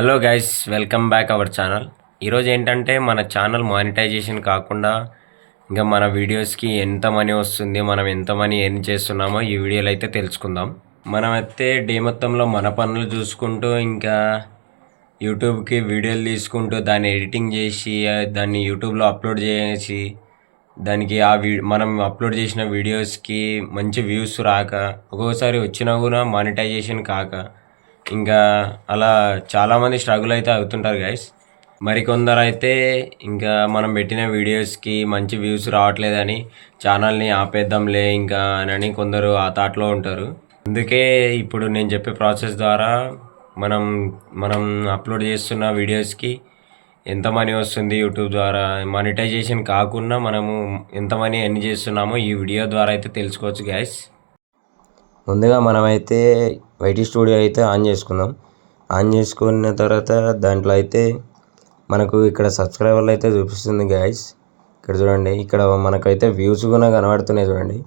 Hello guys welcome back our channel ఈరోజు ఏంటంటే మన ఛానల్ మానిటైజేషన్ కాకుండా ఇంకా మన వీడియోస్కి ఎంత మనీ వస్తుంది మనం ఎంత మనీ ఎర్న్ చేస్తున్నామో ఈ వీడియోలో అయితే తెలుసుకుందాం. మనం అయితే డే మొత్తంలో మన పనులు చూసుకుంటూ ఇంకా యూట్యూబ్కి వీడియోలు తీసుకుంటూ దాన్ని ఎడిటింగ్ చేసి దాన్ని యూట్యూబ్లో అప్లోడ్ చేసి దానికి ఆ వీ మనం అప్లోడ్ చేసిన వీడియోస్కి మంచి వ్యూస్ రాక ఒక్కొక్కసారి వచ్చినా కూడా మానిటైజేషన్ కాక ఇంకా అలా చాలామంది స్ట్రగుల్ అయితే అవుతుంటారు గైస్ మరికొందరు అయితే ఇంకా మనం పెట్టిన వీడియోస్కి మంచి వ్యూస్ రావట్లేదని ఛానల్ని ఆపేద్దాంలే ఇంకా అని కొందరు ఆ థాట్లో ఉంటారు. అందుకే ఇప్పుడు నేను చెప్పే ప్రాసెస్ ద్వారా మనం మనం అప్లోడ్ చేస్తున్న వీడియోస్కి ఎంత మనీ వస్తుంది యూట్యూబ్ ద్వారా? మానిటైజేషన్ కాకుండా మనము ఎంత మనీ ఎన్ని చేస్తున్నామో ఈ వీడియో ద్వారా అయితే తెలుసుకోవచ్చు గ్యాస్ ముందుగా మనమైతే వైటీ స్టూడియో అయితే ఆన్ చేసుకుందాం ఆన్ చేసుకున్న తర్వాత దాంట్లో అయితే మనకు ఇక్కడ సబ్స్క్రైబర్లు అయితే చూపిస్తుంది గాయస్. ఇక్కడ చూడండి ఇక్కడ మనకైతే వ్యూస్ కూడా కనబడుతున్నాయి చూడండి.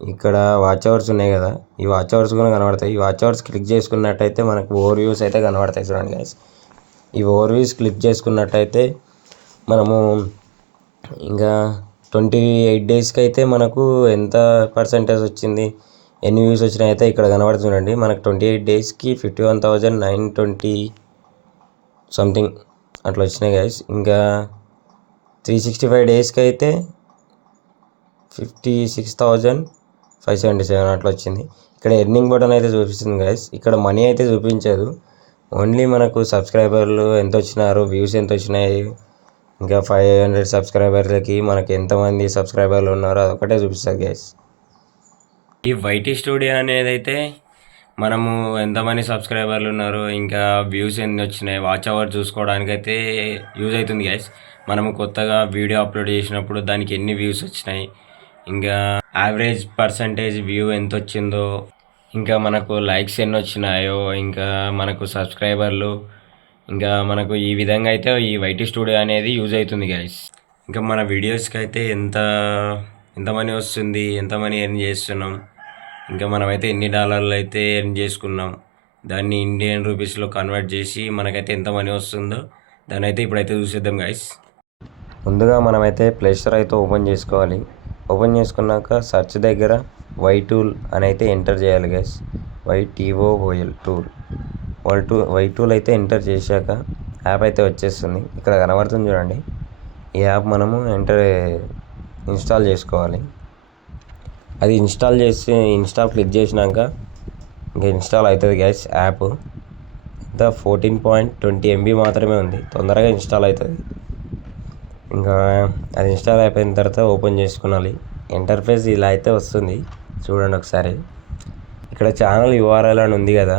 ఇక్కడ వాచ్ అవర్స్ ఉన్నాయి కదా ఈ వాచ్ అవర్స్ కూడా కనబడతాయి. ఈ వాచ్ అవర్స్ క్లిక్ చేసుకున్నట్టయితే మనకు ఓవర్ వ్యూస్ అయితే కనబడతాయి చూడండి గాయస్. ఈ ఓవర్ వ్యూస్ క్లిక్ చేసుకున్నట్టయితే మనము ఇంకా ట్వంటీ ఎయిట్ డేస్కి అయితే మనకు ఎంత పర్సంటేజ్ వచ్చింది? ఎన్ని వ్యూస్ వచ్చినాయి అయితే ఇక్కడ కనబడుతుందండి మనకు ట్వంటీ ఎయిట్ డేస్కి fifty one thousand nine twenty something అట్లా వచ్చినాయి గైస్ ఇంకా త్రీ సిక్స్టీ ఫైవ్ డేస్కి అయితే fifty six thousand five seventy seven అట్లా వచ్చింది. ఇక్కడ ఎర్నింగ్ బటన్ అయితే చూపిస్తుంది గైస్ ఇక్కడ మనీ అయితే చూపించదు. ఓన్లీ మనకు సబ్స్క్రైబర్లు ఎంత వచ్చినారు వ్యూస్ ఎంత వచ్చినాయి ఇంకా ఫైవ్ హండ్రెడ్ సబ్స్క్రైబర్లకి మనకి ఎంతమంది సబ్స్క్రైబర్లు ఉన్నారో అదొకటే చూపిస్తుంది గైస్ ఈ వైటీ స్టూడియో అనేది అయితే మనము ఎంతమంది సబ్స్క్రైబర్లు ఉన్నారు ఇంకా వ్యూస్ ఎన్ని వచ్చినాయి వాచ్ అవర్ చూసుకోవడానికి అయితే యూజ్ అవుతుంది గైస్ మనము కొత్తగా వీడియో అప్లోడ్ చేసినప్పుడు దానికి ఎన్ని వ్యూస్ వచ్చినాయి ఇంకా యావరేజ్ పర్సంటేజ్ వ్యూ ఎంత వచ్చిందో ఇంకా మనకు లైక్స్ ఎన్ని వచ్చినాయో ఇంకా మనకు సబ్స్క్రైబర్లు ఇంకా మనకు ఈ విధంగా అయితే ఈ వైటీ స్టూడియో అనేది యూజ్ అవుతుంది గైస్ ఇంకా మన వీడియోస్కి అయితే ఎంత ఎంత మనీ వస్తుంది ఎంత మనీ ఎర్న్ చేస్తున్నాం ఇంకా మనమైతే ఎన్ని డాలర్లు అయితే ఎర్న్ చేసుకున్నాం దాన్ని ఇండియన్ రూపీస్లో కన్వర్ట్ చేసి మనకైతే ఎంత మనీ వస్తుందో దాన్ని అయితే ఇప్పుడైతే చూసేద్దాం గైస్ ముందుగా మనమైతే ప్లే స్టోర్ అయితే ఓపెన్ చేసుకోవాలి. ఓపెన్ చేసుకున్నాక సర్చ్ దగ్గర వై టూల్ అని అయితే ఎంటర్ చేయాలి guys Y T O O L tool Y to Y tool అయితే ఎంటర్ చేశాక యాప్ అయితే వచ్చేస్తుంది. ఇక్కడ కనబడుతుంది చూడండి. ఈ యాప్ మనము ఎంటర్ ఇన్స్టాల్ చేసుకోవాలి. అది ఇన్స్టాల్ చేసి ఇన్స్టాల్ క్లిక్ చేసినాక ఇంకా ఇన్స్టాల్ అవుతుంది గ్యాస్ యాప్ ఇంత ఫోర్టీన్ పాయింట్ ట్వంటీ ఎంబీ మాత్రమే ఉంది. తొందరగా ఇన్స్టాల్ అవుతుంది. ఇంకా అది ఇన్స్టాల్ అయిపోయిన తర్వాత ఓపెన్ చేసుకోవాలి ఇంటర్ఫేస్ ఇలా అయితే వస్తుంది. చూడండి ఒకసారి. ఇక్కడ ఛానల్ యూఆర్ఎల్ అని ఉంది కదా.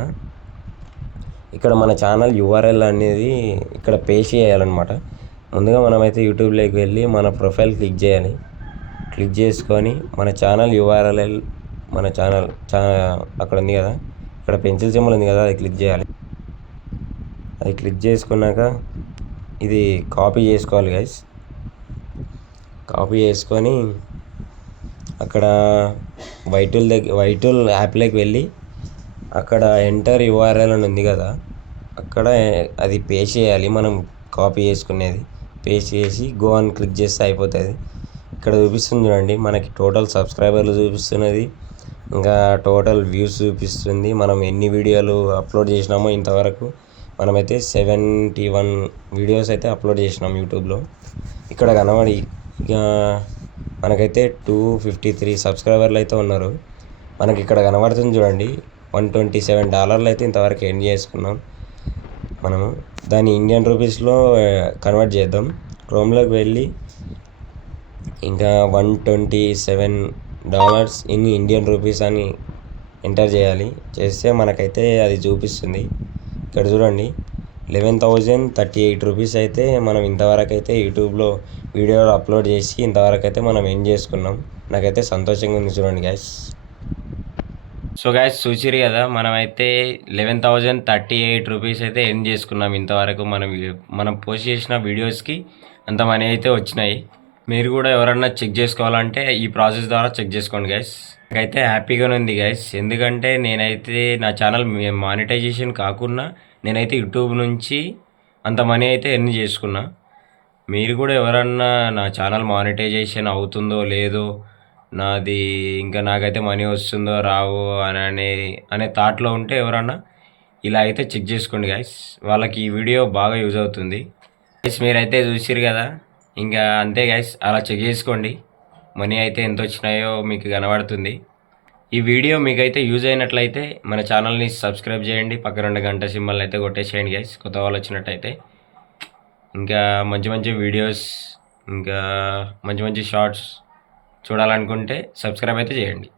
ఇక్కడ మన ఛానల్ యూఆర్ఎల్ అనేది ఇక్కడ పేస్ట్ చేయాలన్నమాట. ముందుగా మనమైతే యూట్యూబ్లోకి వెళ్ళి మన ప్రొఫైల్ క్లిక్ చేయాలి. క్లిక్ చేసుకొని మన ఛానల్ యూఆర్ఎల్ మన ఛానల్ చా అక్కడ ఉంది కదా? ఇక్కడ పెన్సిల్ సింబల్ ఉంది కదా అది క్లిక్ చేయాలి. అది క్లిక్ చేసుకున్నాక ఇది కాపీ చేసుకోవాలి గైస్ కాపీ చేసుకొని అక్కడ వైటూల్ దగ్గర వైటూల్ యాప్లోకి వెళ్ళి అక్కడ ఎంటర్ యూఆర్ఎల్ అని ఉంది కదా? అక్కడ అది పేస్ట్ చేయాలి మనం కాపీ చేసుకునేది. పేస్ట్ చేసి గో అని క్లిక్ చేస్తే అయిపోతుంది. ఇక్కడ చూపిస్తుంది చూడండి మనకి టోటల్ సబ్స్క్రైబర్లు చూపిస్తున్నది. ఇంకా టోటల్ వ్యూస్ చూపిస్తుంది. మనం ఎన్ని వీడియోలు అప్లోడ్ చేసినామో ఇంతవరకు మనమైతే సెవెంటీ వన్ వీడియోస్ అయితే అప్లోడ్ చేసినాం యూట్యూబ్లో. ఇక్కడ కనబడి ఇక మనకైతే టూ ఫిఫ్టీ త్రీ సబ్స్క్రైబర్లు అయితే ఉన్నారు. మనకి ఇక్కడ కనబడుతుంది చూడండి వన్ ట్వంటీ సెవెన్ డాలర్లు అయితే ఇంతవరకు ఎర్న్ చేసుకున్నాం మనము. దాన్ని ఇండియన్ రూపీస్లో కన్వర్ట్ చేద్దాం. క్రోమ్లోకి వెళ్ళి ఇంకా one twenty seven dollars in Indian rupees అని ఎంటర్ చేయాలి. చేస్తే మనకైతే అది చూపిస్తుంది. ఇక్కడ చూడండి eleven thousand thirty eight rupees అయితే మనం ఇంతవరకు అయితే యూట్యూబ్లో వీడియోలు అప్లోడ్ చేసి ఇంతవరకు అయితే మనం ఏం చేసుకున్నాం. నాకైతే సంతోషంగా ఉంది చూడండి గ్యాస్ సో గాయస్ చూసిరు కదా మనమైతే eleven thousand thirty eight rupees అయితే ఎర్న్ చేసుకున్నాం ఇంతవరకు. మనం మనం పోస్ట్ చేసిన వీడియోస్కి అంత మనీ అయితే వచ్చినాయి. మీరు కూడా ఎవరన్నా చెక్ చేసుకోవాలంటే ఈ ప్రాసెస్ ద్వారా చెక్ చేసుకోండి గైస్ నాకైతే హ్యాపీగానే ఉంది గైస్ ఎందుకంటే నేనైతే నా ఛానల్ మానిటైజేషన్ కాకుండా నేనైతే యూట్యూబ్ నుంచి అంత మనీ అయితే ఎర్న్ చేసుకున్నా. మీరు కూడా ఎవరన్నా నా ఛానల్ మానిటైజేషన్ అవుతుందో లేదో నాది ఇంకా నాకైతే మనీ వస్తుందో రావో అని అనే అనే థాట్లో ఉంటే ఎవరన్నా ఇలా అయితే చెక్ చేసుకోండి గాయస్ వాళ్ళకి ఈ వీడియో బాగా యూజ్ అవుతుంది. గైస్ మీరైతే చూసిరు కదా ఇంకా అంతే గైస్ అలా చెక్ చేసుకోండి. మనీ అయితే ఎంత వచ్చినాయో మీకు కనబడుతుంది. ఈ వీడియో మీకైతే యూజ్ అయినట్లయితే మన ఛానల్ని సబ్స్క్రైబ్ చేయండి. పక్కన రెండు గంట సింబల్ అయితే కొట్టేసేయండి గైస్ కొత్త వాళ్ళు వచ్చినట్టయితే. ఇంకా మంచి మంచి వీడియోస్ ఇంకా మంచి మంచి షార్ట్స్ చూడాలనుకుంటే సబ్స్క్రైబ్ అయితే చేయండి.